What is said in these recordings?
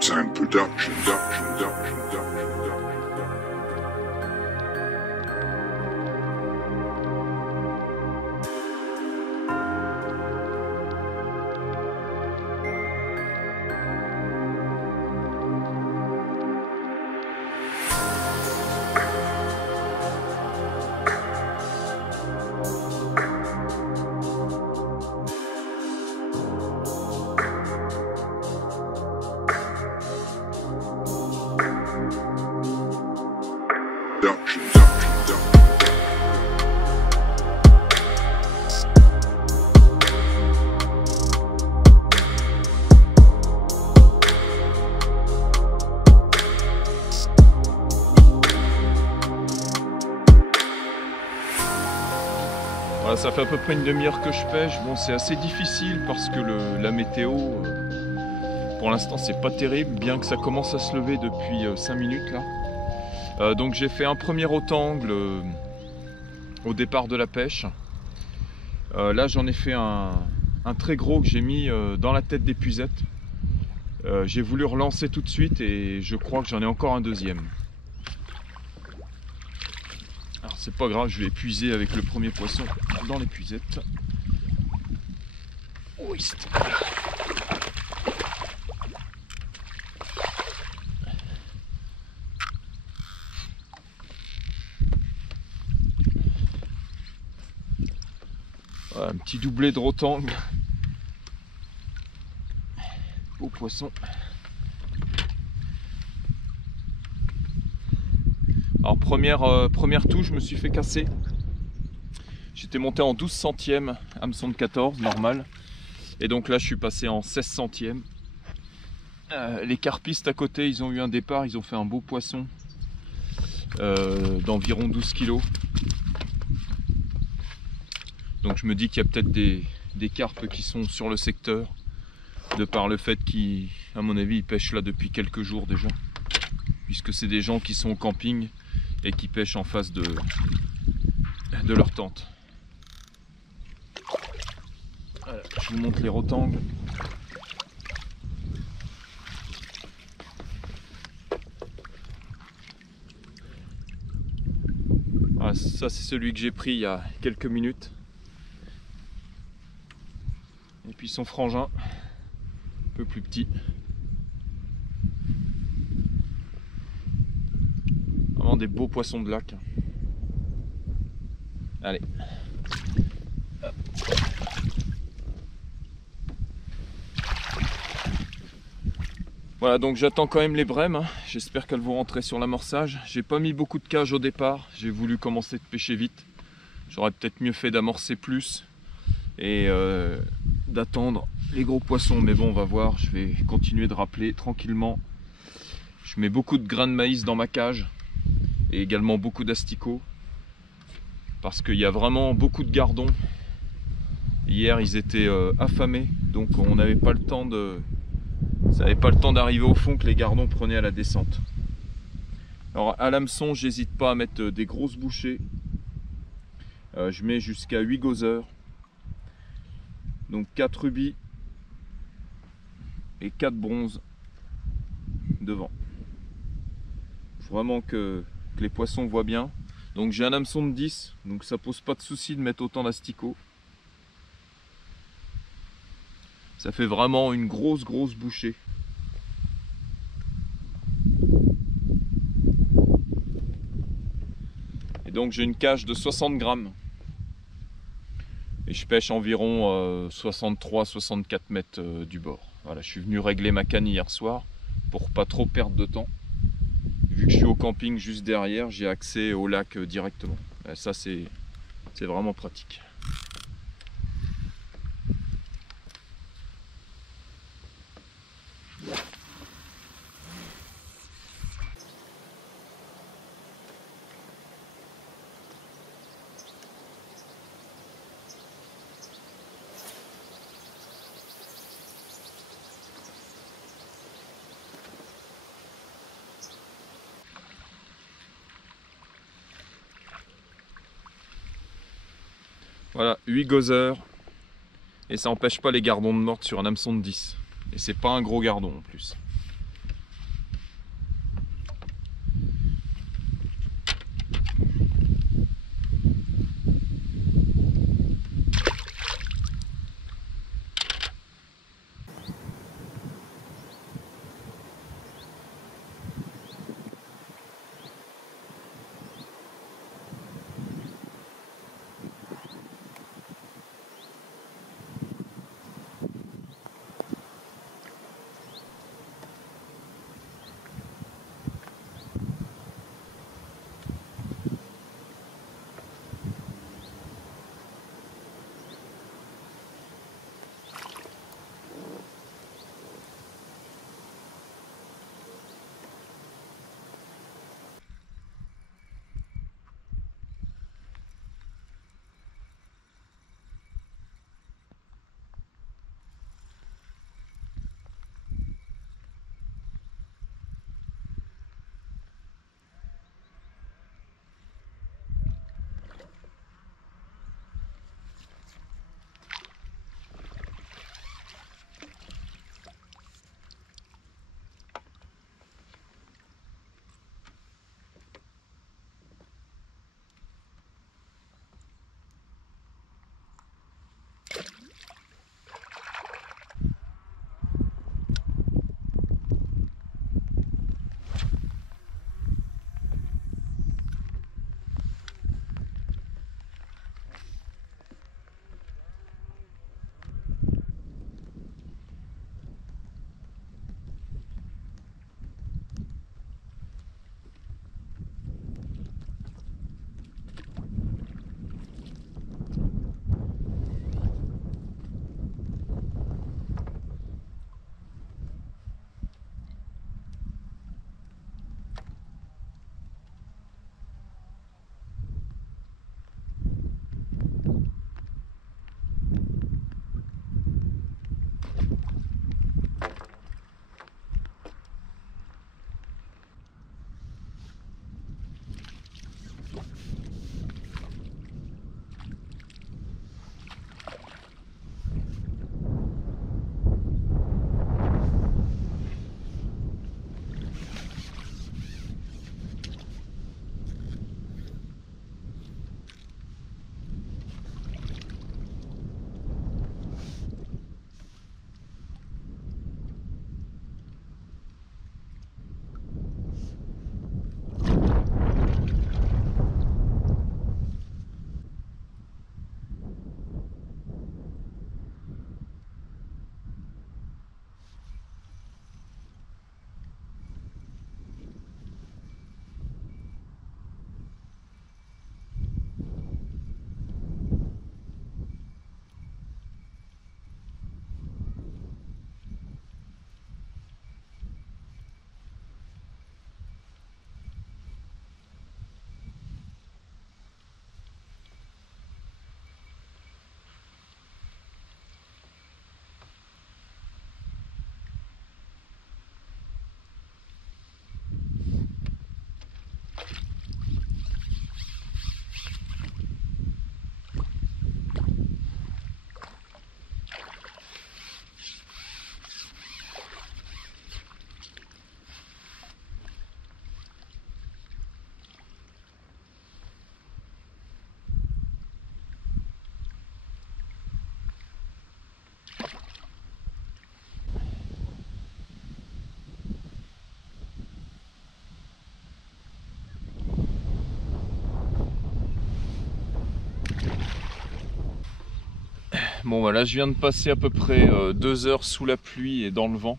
Dogtime Production. Voilà, ça fait à peu près une demi-heure que je pêche. Bon, c'est assez difficile parce que la météo, pour l'instant, c'est pas terrible, bien que ça commence à se lever depuis 5 minutes là. Donc j'ai fait un premier haut-angle au départ de la pêche. Là, j'en ai fait un très gros que j'ai mis dans la tête d'épuisette. J'ai voulu relancer tout de suite et je crois que j'en ai encore un deuxième. Alors c'est pas grave, je vais épuiser avec le premier poisson dans l'épuisette. Voilà, un petit doublé de rotangle. Beau poisson. Alors première touche, je me suis fait casser. J'étais monté en 12 centièmes, hameçon de 14, normal. Et donc là je suis passé en 16 centièmes. Les carpistes à côté, ils ont eu un départ, ils ont fait un beau poisson d'environ 12 kg. Donc je me dis qu'il y a peut-être des carpes qui sont sur le secteur, de par le fait qu'à mon avis ils pêchent là depuis quelques jours déjà, puisque c'est des gens qui sont au camping et qui pêchent en face de leur tente. Voilà, je vous montre les rotangles. Voilà, ça c'est celui que j'ai pris il y a quelques minutes. Et puis son frangin, un peu plus petit. Vraiment des beaux poissons de lac. Allez. Hop. Voilà, donc j'attends quand même les brèmes, hein. J'espère qu'elles vont rentrer sur l'amorçage. J'ai pas mis beaucoup de cage au départ, j'ai voulu commencer de pêcher vite. J'aurais peut-être mieux fait d'amorcer plus et d'attendre les gros poissons, mais bon, on va voir. Je vais continuer de rappeler tranquillement. Je mets beaucoup de grains de maïs dans ma cage et également beaucoup d'asticots parce qu'il y a vraiment beaucoup de gardons. Hier ils étaient affamés, donc on n'avait pas le temps ça n'avait pas le temps d'arriver au fond que les gardons prenaient à la descente. Alors à l'hameçon, j'hésite pas à mettre des grosses bouchées. Je mets jusqu'à 8 gozer. Donc 4 rubis et 4 bronzes devant. Il faut vraiment que les poissons voient bien. Donc j'ai un hameçon de 10, donc ça pose pas de souci de mettre autant d'asticots. Ça fait vraiment une grosse bouchée. Et donc j'ai une cage de 60 grammes. Et je pêche environ 63-64 mètres du bord. Voilà, je suis venu régler ma canne hier soir pour pas trop perdre de temps. Vu que je suis au camping juste derrière, j'ai accès au lac directement. Ça c'est vraiment pratique. Voilà, 8 gozer. Et ça n'empêche pas les gardons de mordre sur un hameçon de 10. Et c'est pas un gros gardon en plus. Bon voilà, je viens de passer à peu près 2 heures sous la pluie et dans le vent.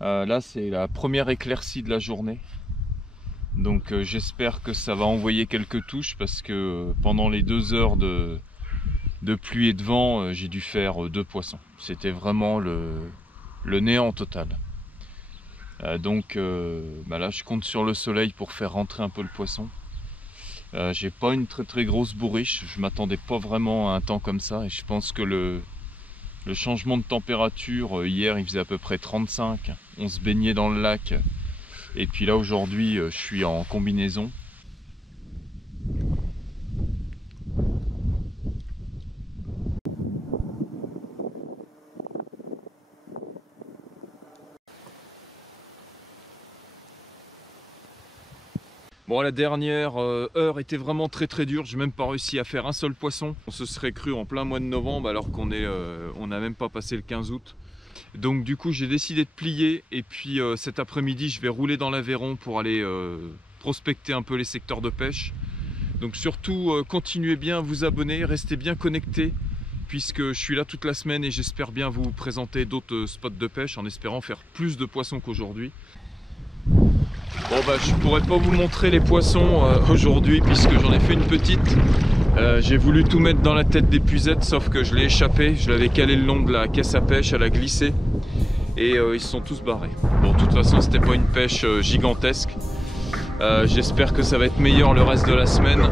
Là c'est la première éclaircie de la journée. Donc j'espère que ça va envoyer quelques touches parce que pendant les 2 heures de pluie et de vent, j'ai dû faire 2 poissons. C'était vraiment le néant total. Donc là je compte sur le soleil pour faire rentrer un peu le poisson. J'ai pas une très grosse bourriche, je m'attendais pas vraiment à un temps comme ça et je pense que le changement de température, hier il faisait à peu près 35, on se baignait dans le lac et puis là aujourd'hui je suis en combinaison. Bon, la dernière heure était vraiment très dure, j'ai même pas réussi à faire un seul poisson. On se serait cru en plein mois de novembre alors qu'on n'a même pas passé le 15 août. Donc du coup j'ai décidé de plier et puis cet après-midi je vais rouler dans l'Aveyron pour aller prospecter un peu les secteurs de pêche. Donc surtout continuez bien à vous abonner, restez bien connectés puisque je suis là toute la semaine et j'espère bien vous présenter d'autres spots de pêche en espérant faire plus de poissons qu'aujourd'hui. Bon je pourrais pas vous montrer les poissons aujourd'hui puisque j'en ai fait une petite. J'ai voulu tout mettre dans la tête d'épuisette sauf que je l'ai échappé, je l'avais calé le long de la caisse à pêche, elle a glissé et ils se sont tous barrés. Bon de toute façon c'était pas une pêche gigantesque. J'espère que ça va être meilleur le reste de la semaine.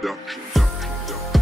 Production.